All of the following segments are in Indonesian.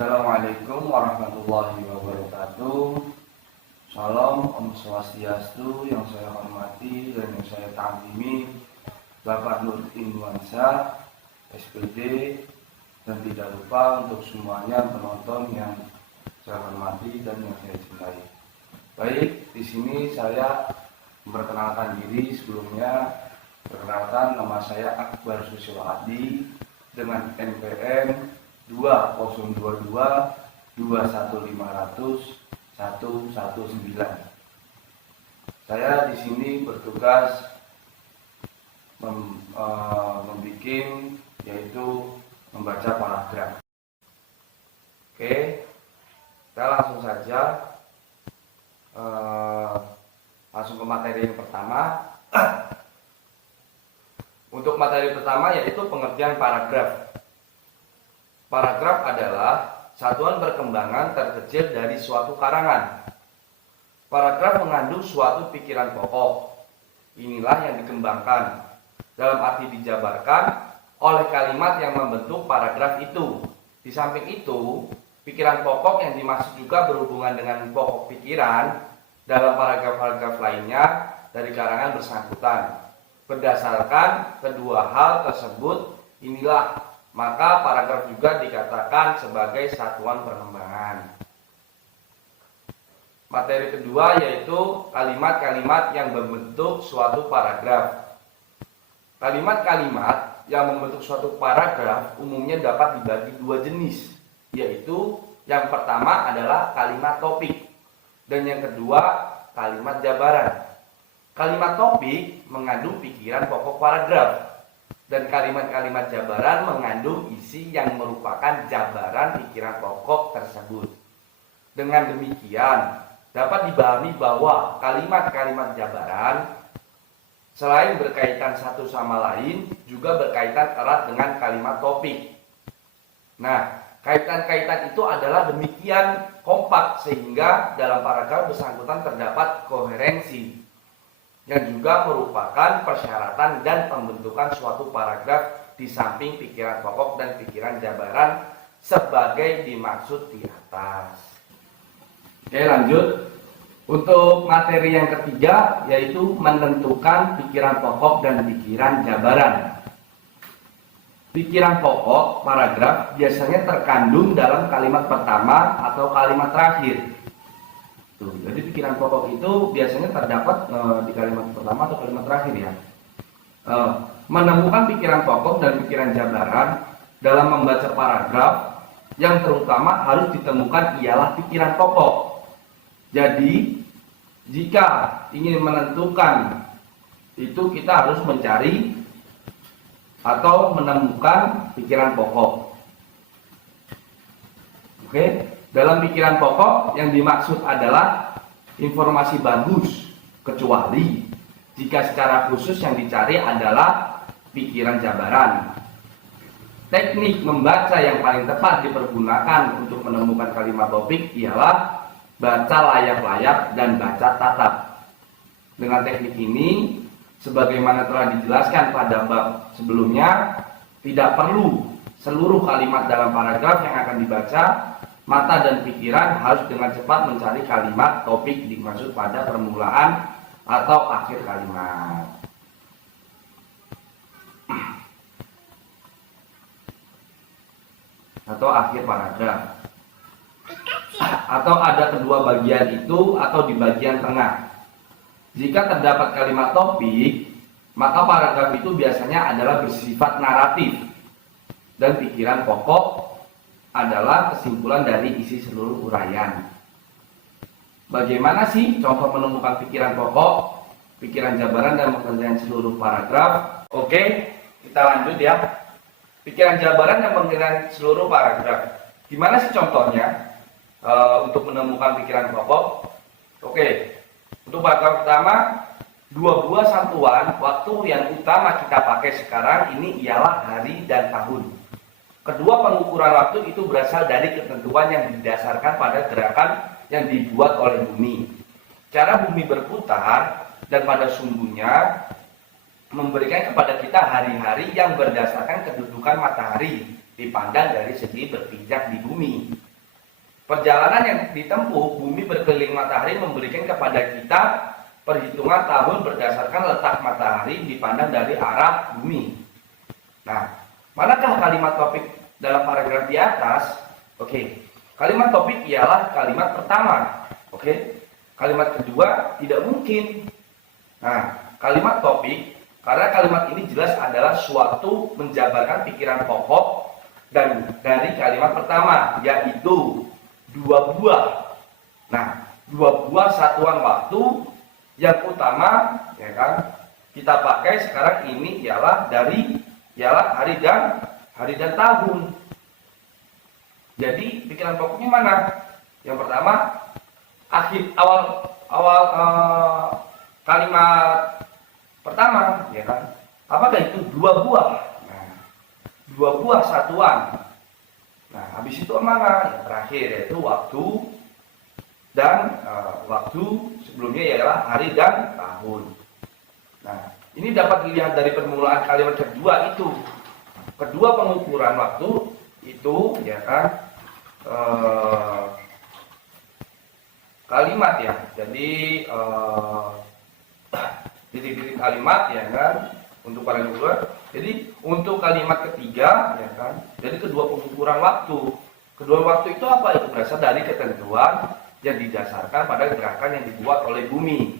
Assalamualaikum warahmatullahi wabarakatuh. Salam Om Swastiastu yang saya hormati dan yang saya takzimi, Bapak Nurdin Nuansa, SPD, dan tidak lupa untuk semuanya penonton yang saya hormati dan yang saya cintai. Baik, di sini saya memperkenalkan diri sebelumnya. Perkenalkan, nama saya Akbar Susilo Adi dengan NPM 2022 21500 119. Saya di sini bertugas membuat yaitu membaca paragraf. Oke, kita langsung saja langsung ke materi yang pertama. Untuk materi pertama yaitu pengertian paragraf. Paragraf adalah satuan perkembangan terkecil dari suatu karangan. Paragraf mengandung suatu pikiran pokok. Inilah yang dikembangkan, dalam arti dijabarkan oleh kalimat yang membentuk paragraf itu. Di samping itu, pikiran pokok yang dimaksud juga berhubungan dengan pokok pikiran dalam paragraf-paragraf lainnya dari karangan bersangkutan. Berdasarkan kedua hal tersebut, inilah maka paragraf juga dikatakan sebagai satuan perkembangan. Materi kedua yaitu kalimat-kalimat yang membentuk suatu paragraf. Kalimat-kalimat yang membentuk suatu paragraf umumnya dapat dibagi dua jenis, yaitu yang pertama adalah kalimat topik dan yang kedua kalimat jabaran. Kalimat topik mengandung pikiran pokok paragraf, dan kalimat-kalimat jabaran mengandung isi yang merupakan jabaran pikiran pokok tersebut. Dengan demikian, dapat dipahami bahwa kalimat-kalimat jabaran selain berkaitan satu sama lain, juga berkaitan erat dengan kalimat topik. Nah, kaitan-kaitan itu adalah demikian kompak sehingga dalam paragraf bersangkutan terdapat koherensi, yang juga merupakan persyaratan dan pembentukan suatu paragraf di samping pikiran pokok dan pikiran jabaran sebagai dimaksud di atas. Oke, lanjut. Untuk materi yang ketiga yaitu menentukan pikiran pokok dan pikiran jabaran. Pikiran pokok paragraf biasanya terkandung dalam kalimat pertama atau kalimat terakhir. Jadi pikiran pokok itu biasanya terdapat di kalimat pertama atau kalimat terakhir ya. Menemukan pikiran pokok dan pikiran jabaran dalam membaca paragraf yang terutama harus ditemukan ialah pikiran pokok. Jadi jika ingin menentukan itu kita harus mencari atau menemukan pikiran pokok. Oke. Dalam pikiran pokok yang dimaksud adalah informasi bagus, kecuali jika secara khusus yang dicari adalah pikiran jabaran. Teknik membaca yang paling tepat dipergunakan untuk menemukan kalimat topik ialah baca layap-layap dan baca tatap. Dengan teknik ini, sebagaimana telah dijelaskan pada bab sebelumnya, tidak perlu seluruh kalimat dalam paragraf yang akan dibaca. Mata dan pikiran harus dengan cepat mencari kalimat topik dimaksud pada permulaan atau akhir kalimat. Atau akhir paragraf. Atau ada kedua bagian itu atau di bagian tengah. Jika terdapat kalimat topik, maka paragraf itu biasanya adalah bersifat naratif. Dan pikiran pokok adalah kesimpulan dari isi seluruh uraian. Bagaimana sih contoh menemukan pikiran pokok, pikiran jabaran dan pengertian seluruh paragraf? Oke, kita lanjut ya. Pikiran jabaran dan pengertian seluruh paragraf. Gimana sih contohnya untuk menemukan pikiran pokok? Oke, untuk paragraf pertama, dua buah satuan waktu yang utama kita pakai sekarang ini ialah hari dan tahun. Kedua pengukuran waktu itu berasal dari ketentuan yang didasarkan pada gerakan yang dibuat oleh bumi. Cara bumi berputar dan pada sumbunya memberikan kepada kita hari-hari yang berdasarkan kedudukan matahari dipandang dari segi berpijak di bumi. Perjalanan yang ditempuh bumi berkeliling matahari memberikan kepada kita perhitungan tahun berdasarkan letak matahari dipandang dari arah bumi. Nah, manakah kalimat topik dalam paragraf di atas? Oke, kalimat topik ialah kalimat pertama. Oke, kalimat kedua tidak mungkin. Nah, kalimat topik, karena kalimat ini jelas adalah suatu menjabarkan pikiran pokok dan dari kalimat pertama, yaitu dua buah. Nah, dua buah satuan waktu yang utama, ya kan, kita pakai sekarang ini ialah hari dan tahun. Jadi pikiran pokoknya mana? Yang pertama, awal kalimat pertama, ya kan? Apakah itu dua buah? Nah, dua buah satuan. Nah, habis itu mana? Yang terakhir yaitu waktu, dan waktu sebelumnya ialah hari dan tahun. Nah, ini dapat dilihat dari permulaan kalimat kedua itu. Kedua pengukuran waktu itu, ya kan, kalimat ya. Jadi titik-titik kalimat, ya kan, untuk paragraf kedua. Jadi untuk kalimat ketiga, ya kan, jadi kedua pengukuran waktu. Kedua waktu itu apa? Itu berasal dari ketentuan yang didasarkan pada gerakan yang dibuat oleh bumi.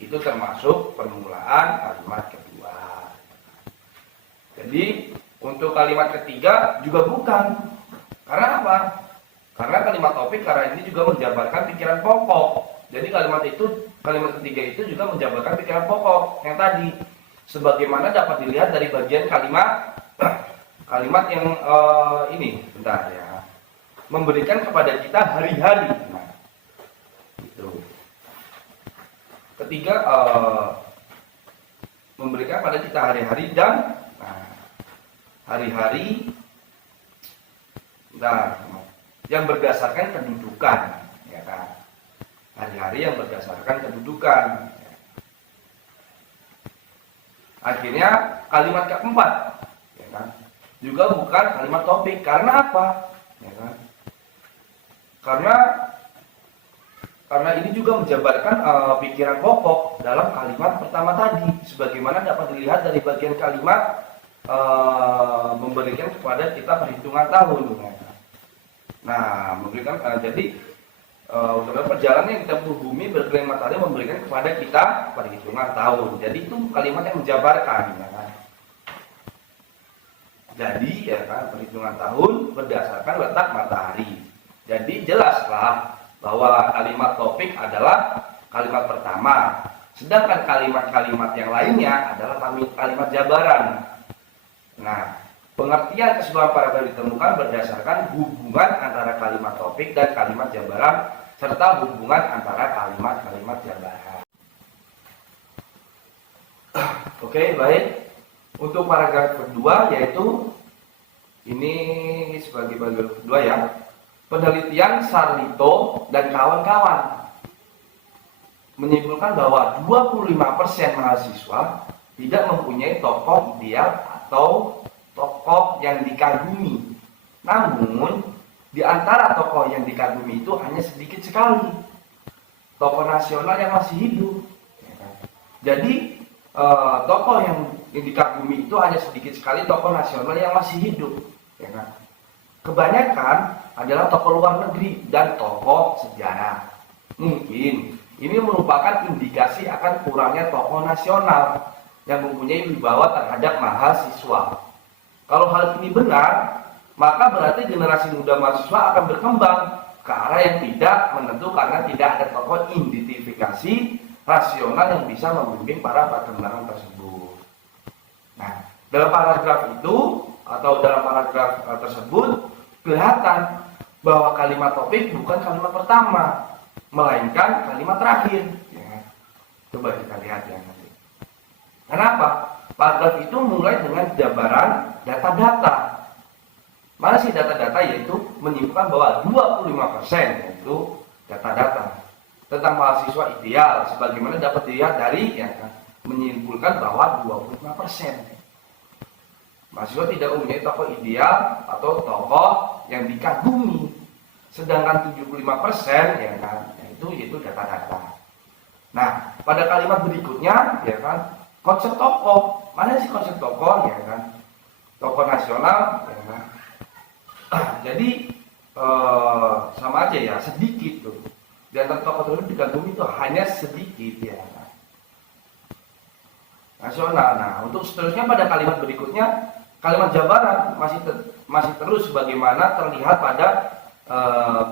Itu termasuk permulaan kalimat kedua. Jadi untuk kalimat ketiga juga bukan. Karena apa? Karena kalimat topik, karena ini juga menjabarkan pikiran pokok. Jadi kalimat ketiga itu juga menjabarkan pikiran pokok yang tadi. Sebagaimana dapat dilihat dari bagian kalimat yang ini, bentar ya. Memberikan kepada kita hari-hari. Nah, itu. Ketiga, memberikan pada kita hari-hari dan hari-hari yang berdasarkan kedudukan, ya kan? Hari-hari yang berdasarkan kedudukan. Akhirnya kalimat keempat, ya kan, juga bukan kalimat topik. Karena apa? Ya kan? Karena ini juga menjabarkan pikiran pokok dalam kalimat pertama tadi, sebagaimana dapat dilihat dari bagian kalimat memberikan kepada kita perhitungan tahun. Nah, memberikan jadi perjalanan yang ditempuh bumi berkeliling matahari memberikan kepada kita perhitungan tahun. Jadi itu kalimat yang menjabarkan, ya kan? Jadi, ya kan, perhitungan tahun berdasarkan letak matahari. Jadi jelaslah bahwa kalimat topik adalah kalimat pertama, sedangkan kalimat-kalimat yang lainnya adalah kalimat jabaran. Nah, pengertian keseluruhan paragraf ditemukan berdasarkan hubungan antara kalimat topik dan kalimat jabaran, serta hubungan antara kalimat-kalimat jabaran. Oke, baik. Untuk paragraf kedua, yaitu ini sebagai paragraf kedua ya. Penelitian Sarlito dan kawan-kawan menyimpulkan bahwa 25% mahasiswa tidak mempunyai tokoh ideal atau tokoh yang dikagumi. Namun, di antara tokoh yang dikagumi itu hanya sedikit sekali tokoh nasional yang masih hidup. Jadi, tokoh yang dikagumi itu hanya sedikit sekali tokoh nasional yang masih hidup. Kebanyakan adalah tokoh luar negeri dan tokoh sejarah. Mungkin ini merupakan indikasi akan kurangnya tokoh nasional yang mempunyai wibawa terhadap mahasiswa. Kalau hal ini benar, maka berarti generasi muda mahasiswa akan berkembang ke arah yang tidak menentu karena tidak ada tokoh identifikasi rasional yang bisa membimbing para perkembangan tersebut. Nah, dalam paragraf itu atau dalam paragraf tersebut kelihatan bahwa kalimat topik bukan kalimat pertama, melainkan kalimat terakhir. Ya. Coba kita lihat ya nanti. Kenapa? Paragraf itu mulai dengan jabaran data-data. Mana sih data-data? Yaitu menyimpulkan bahwa 25% itu data-data tentang mahasiswa ideal, sebagaimana dapat dilihat dari ya, menyimpulkan bahwa 25% mahasiswa tidak mempunyai tokoh ideal atau tokoh yang dikagumi. sedangkan 75% ya kan, itu data-data. Nah, pada kalimat berikutnya ya kan, konsep tokoh. Mana sih konsep tokoh ya kan? Tokoh nasional ya kan. Jadi sama aja ya, sedikit tuh. Di antara tokoh tersebut dikagumi itu hanya sedikit ya kan. Nasional. Nah, untuk seterusnya pada kalimat berikutnya, kalimat jabaran masih terus sebagaimana terlihat pada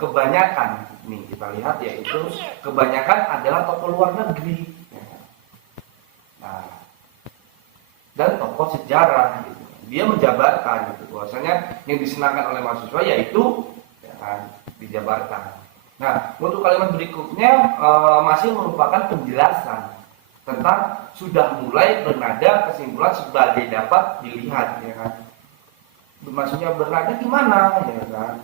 kebanyakan. Nih kita lihat yaitu kebanyakan adalah tokoh luar negeri. Ya. Nah, dan tokoh sejarah. Gitu. Dia menjabarkan gitu. Bahwasanya yang disenangkan oleh mahasiswa yaitu ya kan, dijabarkan. Nah, untuk kalimat berikutnya masih merupakan penjelasan tentang sudah mulai bernada kesimpulan sebagai dapat dilihat ya kan. Maksudnya bernada gimana ya kan?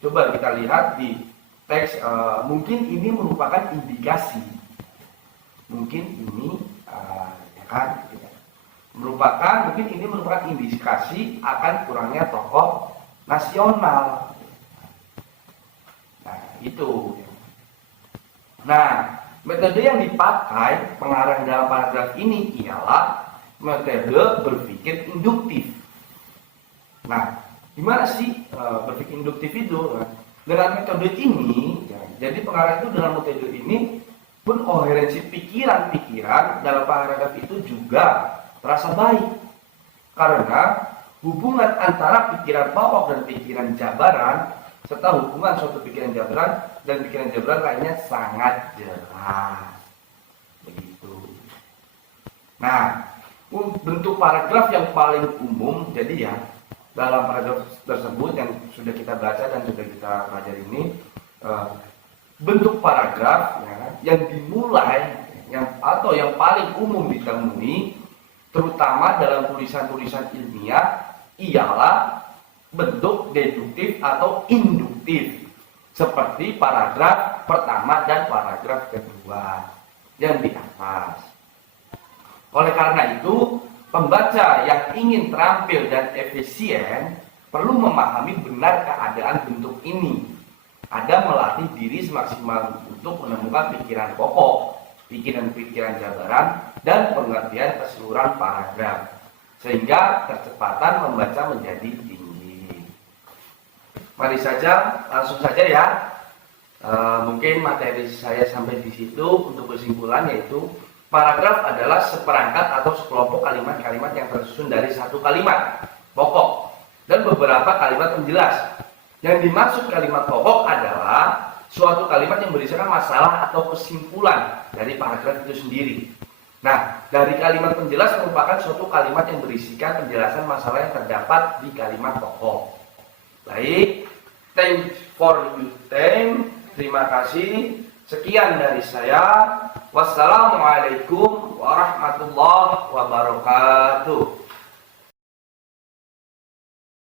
Coba kita lihat di teks, mungkin ini merupakan indikasi. Mungkin ini ya kan mungkin ini merupakan indikasi akan kurangnya tokoh nasional. Nah, itu. Nah, metode yang dipakai pengarang dalam paragraf ini ialah metode berpikir induktif. Nah, gimana sih berpikir induktif itu? Dengan metode ini, ya, jadi pengarang itu dengan metode ini pun koherensi pikiran-pikiran dalam paragraf itu juga terasa baik. Karena hubungan antara pikiran pokok dan pikiran jabaran serta hubungan suatu pikiran jabaran dan pikiran jabaran lainnya sangat jelas. Begitu. Nah, bentuk paragraf yang paling umum, jadi ya dalam paragraf tersebut yang sudah kita baca dan sudah kita pelajari ini, bentuk paragraf ya, yang dimulai atau yang paling umum ditemui terutama dalam tulisan-tulisan ilmiah ialah bentuk deduktif atau induktif seperti paragraf pertama dan paragraf kedua yang di atas. Oleh karena itu, pembaca yang ingin terampil dan efisien perlu memahami benar keadaan bentuk ini. Ada melatih diri semaksimal untuk menemukan pikiran pokok, pikiran-pikiran jabaran, dan pengertian keseluruhan paragraf, sehingga kecepatan membaca menjadi tinggi. Mari saja, langsung saja ya. Mungkin materi saya sampai di situ. Untuk kesimpulan yaitu paragraf adalah seperangkat atau sekelompok kalimat-kalimat yang tersusun dari satu kalimat pokok dan beberapa kalimat penjelas. Yang dimaksud kalimat pokok adalah suatu kalimat yang berisikan masalah atau kesimpulan dari paragraf itu sendiri. Nah, dari kalimat penjelas merupakan suatu kalimat yang berisikan penjelasan masalah yang terdapat di kalimat pokok. Baik, thanks for your time. Terima kasih. Sekian dari saya. Wassalamualaikum warahmatullahi wabarakatuh.